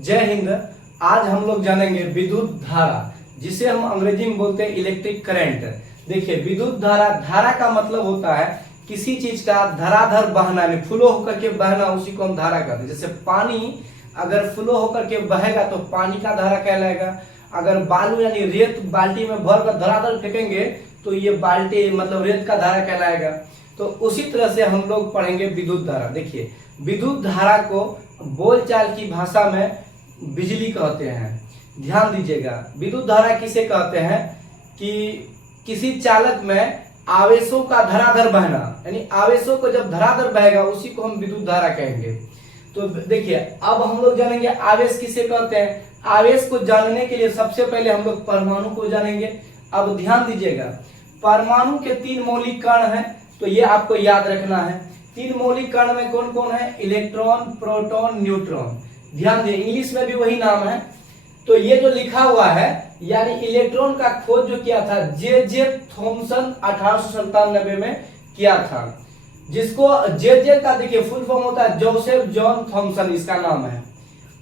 जय हिंद। आज हम लोग जानेंगे विद्युत धारा, जिसे हम अंग्रेजी में बोलते हैं इलेक्ट्रिक करंट। देखिए, विद्युत धारा, धारा का मतलब होता है किसी चीज का धराधर बहना, यानी फ्लो होकर के बहना, उसी को हम धारा कहते हैं। जैसे पानी अगर फ्लो होकर के बहेगा तो पानी का धारा कहलाएगा। अगर बालू यानी रेत बाल्टी में भर कर धराधर फेंकेंगे तो ये बाल्टी मतलब रेत का धारा कहलाएगा। तो उसी तरह से हम लोग पढ़ेंगे विद्युत धारा। देखिए, विद्युत धारा को बोलचाल की भाषा में बिजली कहते हैं। ध्यान दीजिएगा, विद्युत धारा किसे कहते हैं कि किसी चालक में आवेशों का धराधर बहना, यानी आवेशों को जब धराधर बहेगा उसी को हम विद्युत धारा कहेंगे। तो देखिए, अब हम लोग जानेंगे आवेश किसे कहते हैं। आवेश को जानने के लिए सबसे पहले हम लोग परमाणु को जानेंगे। अब ध्यान दीजिएगा, परमाणु के 3 मौलिक कण हैं, तो ये आपको याद रखना है। 3 मौलिक कण में कौन कौन है? Electron, proton, neutron. ध्यान दिए, इंग्लिश में भी वही नाम है। तो ये जो लिखा हुआ है, यानी इलेक्ट्रॉन का खोज जो किया था जे थॉमसन 1897 में किया था, जिसको जे का देखिए फुल फॉर्म होता है जोसेफ जॉन थॉमसन, इसका नाम है।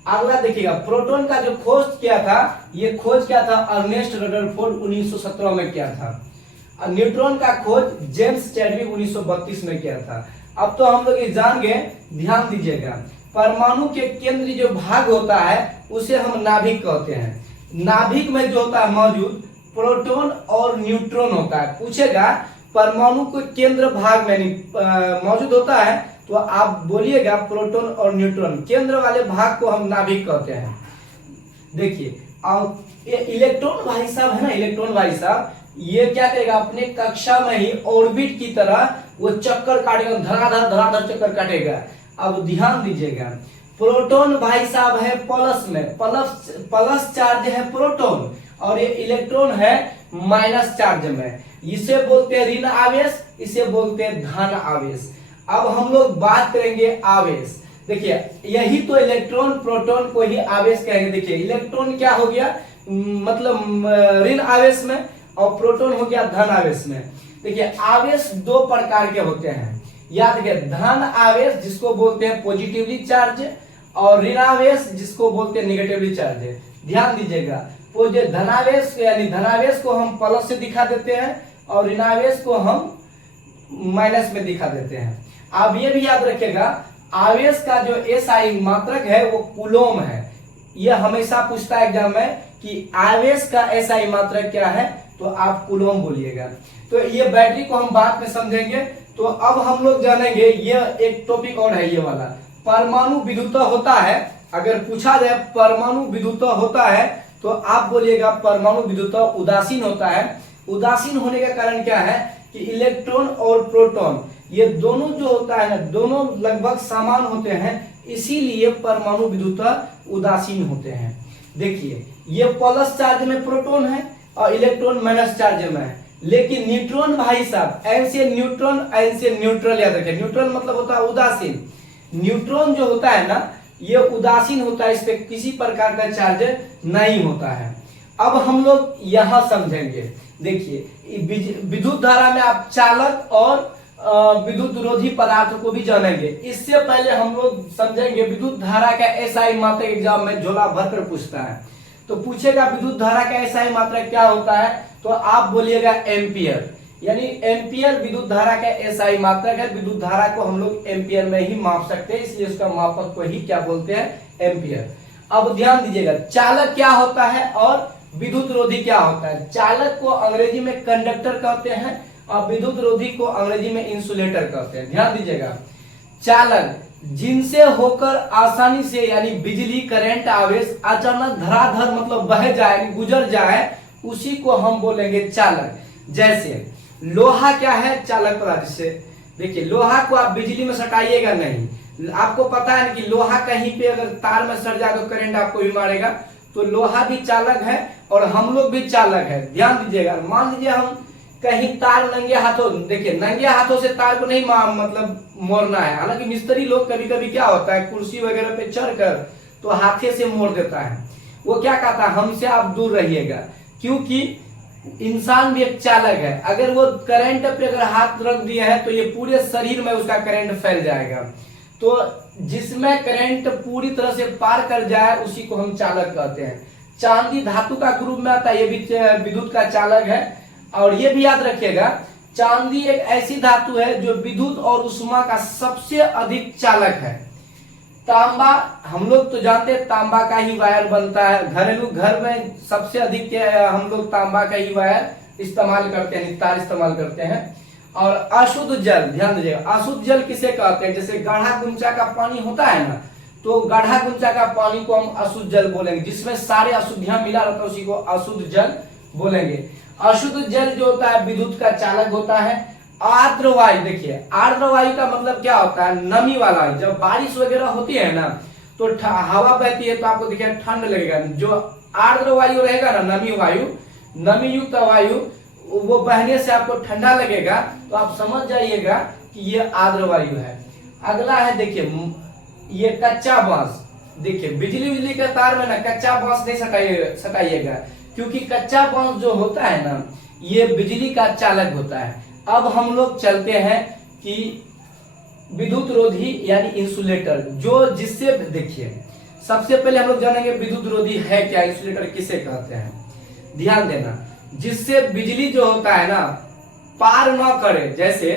अगला देखिएगा, प्रोटॉन का जो खोज किया था, ये खोज किया था अर्नेस्ट रदरफोर्ड 1917 में किया था। न्यूट्रॉन का खोज जेम्स चैडविक 1932 में किया था। अब तो हम लोग ये जान गए। ध्यान दीजिएगा, परमाणु के केंद्रीय जो भाग होता है उसे हम नाभिक कहते हैं। नाभिक में जो होता है मौजूद प्रोटॉन और न्यूट्रॉन होता है। पूछेगा परमाणु के केंद्र भाग में मौजूद होता है तो आप बोलिएगा प्रोटॉन और न्यूट्रॉन। केंद्र वाले भाग को हम नाभिक कहते हैं। देखिए, और ये इलेक्ट्रॉन भाई साहब है ना, इलेक्ट्रॉन भाई साहब ये क्या करेगा, अपने कक्षा में ही ऑर्बिट की तरह वो चक्कर काटेगा, धराधर चक्कर काटेगा। अब ध्यान दीजिएगा, प्रोटॉन भाई साहब है प्लस में, प्लस चार्ज है प्रोटॉन, और ये इलेक्ट्रॉन है माइनस चार्ज में। इसे बोलते हैं ऋण आवेश, इसे बोलते हैं धन आवेश। अब हम लोग बात करेंगे आवेश। देखिए, यही तो इलेक्ट्रॉन प्रोटॉन को ही आवेश कहेंगे। देखिए, इलेक्ट्रॉन क्या हो गया, मतलब ऋण आवेश में, और प्रोटॉन हो गया धन आवेश में। देखिए, आवेश 2 प्रकार के होते हैं, याद रखिए। धन आवेश जिसको बोलते हैं पॉजिटिवली चार्ज, और ऋण आवेश जिसको बोलते हैं निगेटिवली चार्ज। ध्यान दीजिएगा, धनावेश यानी धनावेश को हम प्लस से दिखा देते हैं और ऋणावेश को हम माइनस में दिखा देते हैं। आप ये भी याद रखिएगा, आवेश का जो एसआई मात्रक है वो कूलोम है। यह हमेशा पूछता है एग्जाम में कि आवेश का एसआई मात्रक क्या है, तो आप कूलोम बोलिएगा। तो ये बैटरी को हम बाद में समझेंगे। तो अब हम लोग जानेंगे, ये एक टॉपिक और है ये वाला, परमाणु विद्युत होता है। अगर पूछा जाए परमाणु विद्युत होता है तो आप बोलिएगा परमाणु विद्युत उदासीन होता है। उदासीन होने का कारण क्या है कि इलेक्ट्रॉन और प्रोटॉन ये दोनों जो होता है ना, दोनों लगभग समान होते हैं, इसीलिए परमाणु विद्युत उदासीन होते हैं। देखिए, ये प्लस चार्ज में प्रोटॉन है और इलेक्ट्रॉन माइनस चार्ज में है। लेकिन न्यूट्रॉन भाई साहब, एन से न्यूट्रॉन, एन से न्यूट्रल, याद रखें। न्यूट्रॉन मतलब होता है उदासीन। न्यूट्रॉन जो होता है ना, ये उदासीन होता है, इस पे किसी प्रकार का चार्ज नहीं होता है। अब हम लोग यहां समझेंगे। देखिए, विद्युत धारा में आप चालक और विद्युत विरोधी पदार्थ को भी जानेंगे। इससे पहले हम लोग समझेंगे विद्युत धारा का एसआई मात्रक। एग्जाम में झोला भरकर पूछता है, तो पूछेगा विद्युत धारा का एसआई मात्रक क्या होता है, तो आप बोलिएगा एम्पियर। यानी एम्पियर विद्युत धारा का एसआई मात्रक है। विद्युत धारा को हम लोग एम्पियर में ही माप सकते हैं, इसलिए उसका मापक को ही क्या बोलते हैं, एम्पियर। अब ध्यान दीजिएगा, चालक क्या होता है और विद्युत विरोधी क्या होता है। चालक को अंग्रेजी में कंडक्टर कहते हैं और विद्युत विरोधी को अंग्रेजी में इंसुलेटर कहते हैं। ध्यान दीजिएगा, चालक जिनसे होकर आसानी से यानी बिजली, करंट, आवेश अचानक धराधर मतलब बह जाए, गुजर जाए, उसी को हम बोलेंगे चालक। जैसे लोहा क्या है, चालक पदार्थ। से देखिए, लोहा को आप बिजली में सटाइएगा नहीं। आपको पता है कि लोहा कहीं पे अगर तार में सट जाए तो करंट आपको भी मारेगा। तो लोहा भी चालक है और हम लोग भी चालक है। ध्यान दीजिएगा, मान लीजिए हम कहीं तार नंगे हाथों, देखिए नंगे हाथों से तार को नहीं मतलब मोड़ना है। हालांकि मिस्त्री लोग कभी कभी क्या होता है, कुर्सी वगैरह पे चढ़कर तो हाथे से मोड़ देता है। वो क्या कहता है, हमसे आप दूर रहिएगा, क्योंकि इंसान भी एक चालक है। अगर वो करंट पे अगर हाथ रख दिया है तो ये पूरे शरीर में उसका करंट फैल जाएगा। तो जिसमें करंट पूरी तरह से पार कर जाए उसी को हम चालक कहते हैं। चांदी धातु का ग्रुप में आता है, ये भी विद्युत का चालक है। और ये भी याद रखिएगा, चांदी एक ऐसी धातु है जो विद्युत और उष्मा का सबसे अधिक चालक है। तांबा, हम लोग तो जानते हैं तांबा का ही वायर बनता है, घरेलू घर में सबसे अधिक हम लोग तांबा का ही वायर इस्तेमाल करते हैं, तार इस्तेमाल करते हैं। और अशुद्ध जल, ध्यान दीजिएगा, अशुद्ध जल किसे कहते हैं? जैसे गाढ़ा गुंचा का पानी होता है ना, तो गाढ़ा गुंचा का पानी को हम अशुद्ध जल बोलेंगे, जिसमें सारे अशुद्धियां मिला रहता है, उसी को अशुद्ध जल बोलेंगे। अशुद्ध जल जो होता है विद्युत का चालक होता है। आर्द्र वायु, देखिए आर्द्र वायु का मतलब क्या होता है? नमी वाला। जब बारिश वगैरह होती है ना, तो हवा बहती है तो आपको देखिए ठंड लगेगा। जो आर्द्र वायु रहेगा ना, नमी वायु, नमी युक्त वायु, वो बहने से आपको ठंडा लगेगा, तो आप समझ जाइएगा कि ये आर्द्र वायु है। अगला है, देखिए ये कच्चा बांस। देखिए बिजली के तार में ना कच्चा बांस नहीं सटाइएगा, क्योंकि कच्चा बांस जो होता है ना, ये बिजली का चालक होता है। अब हम लोग चलते हैं कि विद्युत रोधी यानी इंसुलेटर, जो जिससे, देखिए सबसे पहले हम लोग जानेंगे विद्युत रोधी है क्या, इंसुलेटर किसे कहते हैं। ध्यान देना, जिससे बिजली जो होता है ना पार न करे। जैसे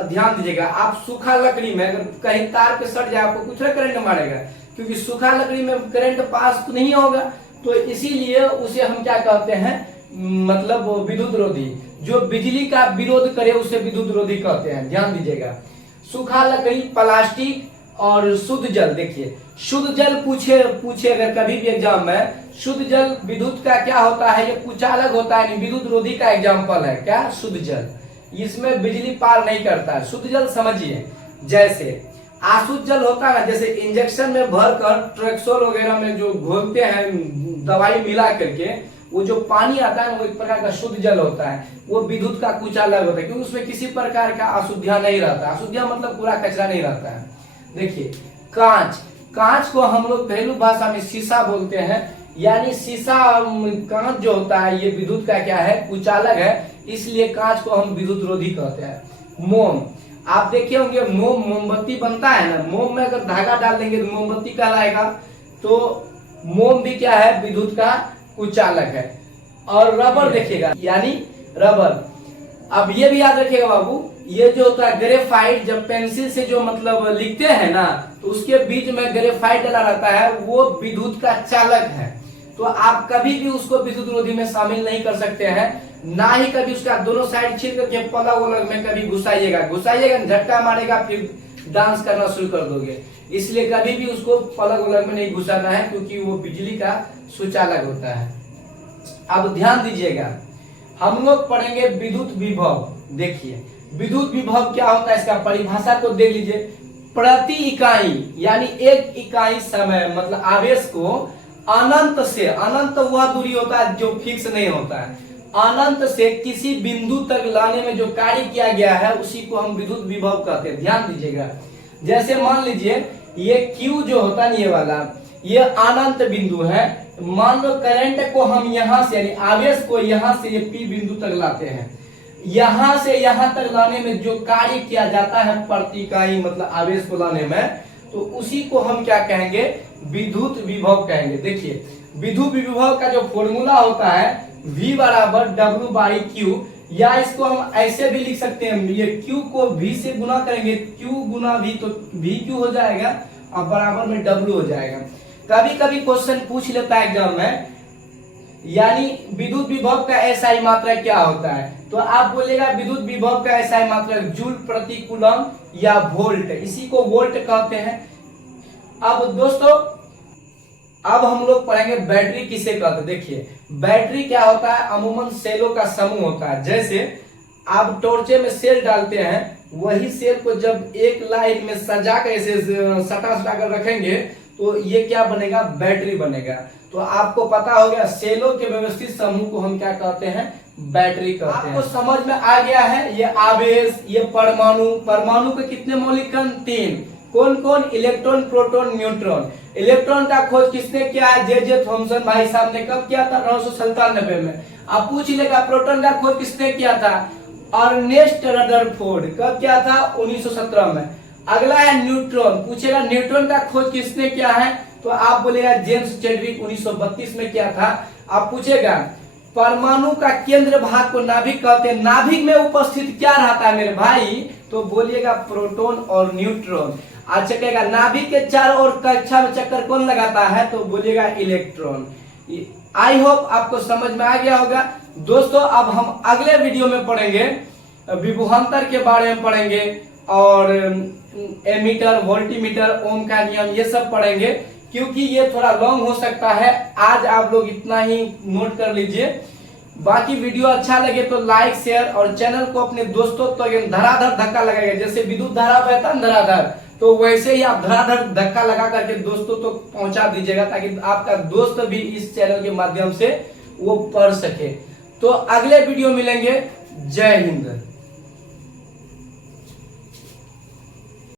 ध्यान दीजिएगा, आप सूखा लकड़ी में अगर कहीं तार पे सट जाए, आपको कुछ करंट मारेगा, क्योंकि सूखा लकड़ी में करंट पास नहीं होगा, तो इसीलिए उसे हम क्या कहते हैं, मतलब विद्युत रोधी। जो बिजली का विरोध करे उसे विद्युत रोधी कहते हैं। ध्यान दीजिएगा, सूखा लकड़ी, प्लास्टिक और शुद्ध जल। देखिए शुद्ध जल पूछे अगर कभी भी एग्जाम में, शुद्ध जल विद्युत का क्या होता है? ये कुचालक होता है, विद्युत रोधी का एग्जाम्पल है क्या? शुद्ध जल, इसमें बिजली पार नहीं करता है। शुद्ध जल समझिए, जैसे अशुद्ध जल होता है ना, जैसे इंजेक्शन में भरकर ट्रेक्सोल वगैरह में जो घोलते हैं दवाई मिला करके, वो जो पानी आता है ना, वो एक प्रकार का शुद्ध जल होता है, वो विद्युत का कुचालक होता है, क्योंकि उसमें किसी प्रकार का अशुद्धियां नहीं रहता। अशुद्धियां मतलब पूरा कचरा नहीं रहता है। देखिए कांच, कांच को हम लोग घरेलू भाषा में शीशा बोलते हैं, यानी शीशा, कांच जो होता है ये विद्युत का क्या है? कुचालक है, इसलिए कांच को हम विद्युत रोधी कहते हैं। मोम, आप देखे होंगे मोमबत्ती बनता है ना, मोम में अगर धागा डाल देंगे तो मोमबत्ती कहलाएगा। तो मोम भी क्या है? विद्युत का कुचालक है। और रबर देखिएगा, यानी रबर। अब ये भी याद रखिएगा बाबू, ये जो होता है ग्रेफाइट, जब पेंसिल से जो मतलब लिखते हैं ना, तो उसके बीच में ग्रेफाइट डला रहता है, वो विद्युत का चालक है। तो आप कभी भी उसको विद्युत रोधी में शामिल नहीं कर सकते हैं, ना ही कभी उसका दोनों साइड छील करके प्लग वलग में कभी घुसाइएगा, झटका मारेगा, फिर डांस करना शुरू कर दोगे। इसलिए कभी भी उसको प्लग वलग में नहीं घुसाना है, क्योंकि वो बिजली का सुचालक होता है। अब ध्यान दीजिएगा, हम लोग पढ़ेंगे विद्युत विभव। देखिए विद्युत विभव क्या होता है, इसका परिभाषा को देख लीजिए। प्रति इकाई यानी एक इकाई समय, मतलब आवेश को अनंत से, अनंत वह दूरी होता है जो फिक्स नहीं होता है, अनंत से किसी बिंदु तक लाने में जो कार्य किया गया है उसी को हम विद्युत विभव कहते हैं। ध्यान दीजिएगा, जैसे मान लीजिए ये Q जो होता है, ये वाला, ये अनंत बिंदु है। मान लो करंट को हम यहां से, यानी आवेश को यहां से ये P बिंदु तक लाते हैं, यहां से यहां तक लाने में जो कार्य किया जाता है प्रति इकाई, मतलब आवेश को लाने में, तो उसी को हम क्या कहेंगे? विद्युत विभव कहेंगे। देखिए विद्युत विभव का जो फॉर्मूला होता है V बराबर W/Q, या इसको हम ऐसे भी लिख सकते हैं, ये Q को V से गुना करेंगे, Q गुना V, तो VQ हो जाएगा और बराबर में W हो जाएगा। कभी कभी क्वेश्चन पूछ लेता है एग्जाम में, यानी विद्युत विभव का SI मात्रक क्या होता है, तो आप बोलेगा विद्युत विभव का SI मात्रक जूल प्रति कूलम या वोल्ट, इसी को वोल्ट कहते हैं। अब दोस्तों, अब हम लोग पढ़ेंगे बैटरी किसे कहते हैं। देखिए बैटरी क्या होता है? अमूमन सेलों का समूह होता है। जैसे आप टॉर्चे में सेल डालते हैं, वही सेल को जब एक लाइन में सजा कर ऐसे सटा कर रखेंगे, तो ये क्या बनेगा? बैटरी बनेगा। तो आपको पता हो गया, सेलों के व्यवस्थित समूह को हम क्या कहते हैं? बैटरी कहते हैं। आपको समझ में आ गया है? ये आवेश, ये परमाणु, परमाणु के कितने मौलिक कण? 3। कौन कौन? Electron, proton, neutron. इलेक्ट्रॉन का खोज किसने किया है? जे थॉमसन भाई साहब ने कब किया था? 1997 में। आप पूछ लेगा प्रोटॉन का खोज किसने किया था? Ernest Rutherford. कब किया था? 1917 में। अगला है न्यूट्रॉन। पूछेगा न्यूट्रॉन का खोज किसने किया है, तो आप बोलेगा जेम्स चैडविक 1932 में किया था। आप पूछेगा परमाणु का केंद्र भाग को नाभिक कहते हैं, नाभिक में उपस्थित क्या रहता है मेरे भाई, तो बोलिएगा प्रोटॉन और न्यूट्रॉन। अच्छा कहेगा नाभिक के चारों ओर कक्षा में चक्कर कौन लगाता है, तो बोलिएगा इलेक्ट्रॉन। आई होप आपको समझ में आ गया होगा। दोस्तों अब हम अगले वीडियो में पढ़ेंगे विभवांतर के बारे में पढ़ेंगे और एमीटर, वोल्टीमीटर, ओम का नियम, ये सब पढ़ेंगे, क्योंकि ये थोड़ा लॉन्ग हो सकता है। आज आप लोग इतना ही नोट कर लीजिए। बाकी वीडियो अच्छा लगे तो लाइक, शेयर और चैनल को अपने दोस्तों तो धराधर धक्का लगाएगा। जैसे विद्युत धारा बहता है धराधर, तो वैसे ही आप धराधर धक्का लगा करके दोस्तों तो पहुंचा दीजिएगा, ताकि आपका दोस्त भी इस चैनल के माध्यम से वो पढ़ सके। तो अगले वीडियो मिलेंगे। जय हिंद।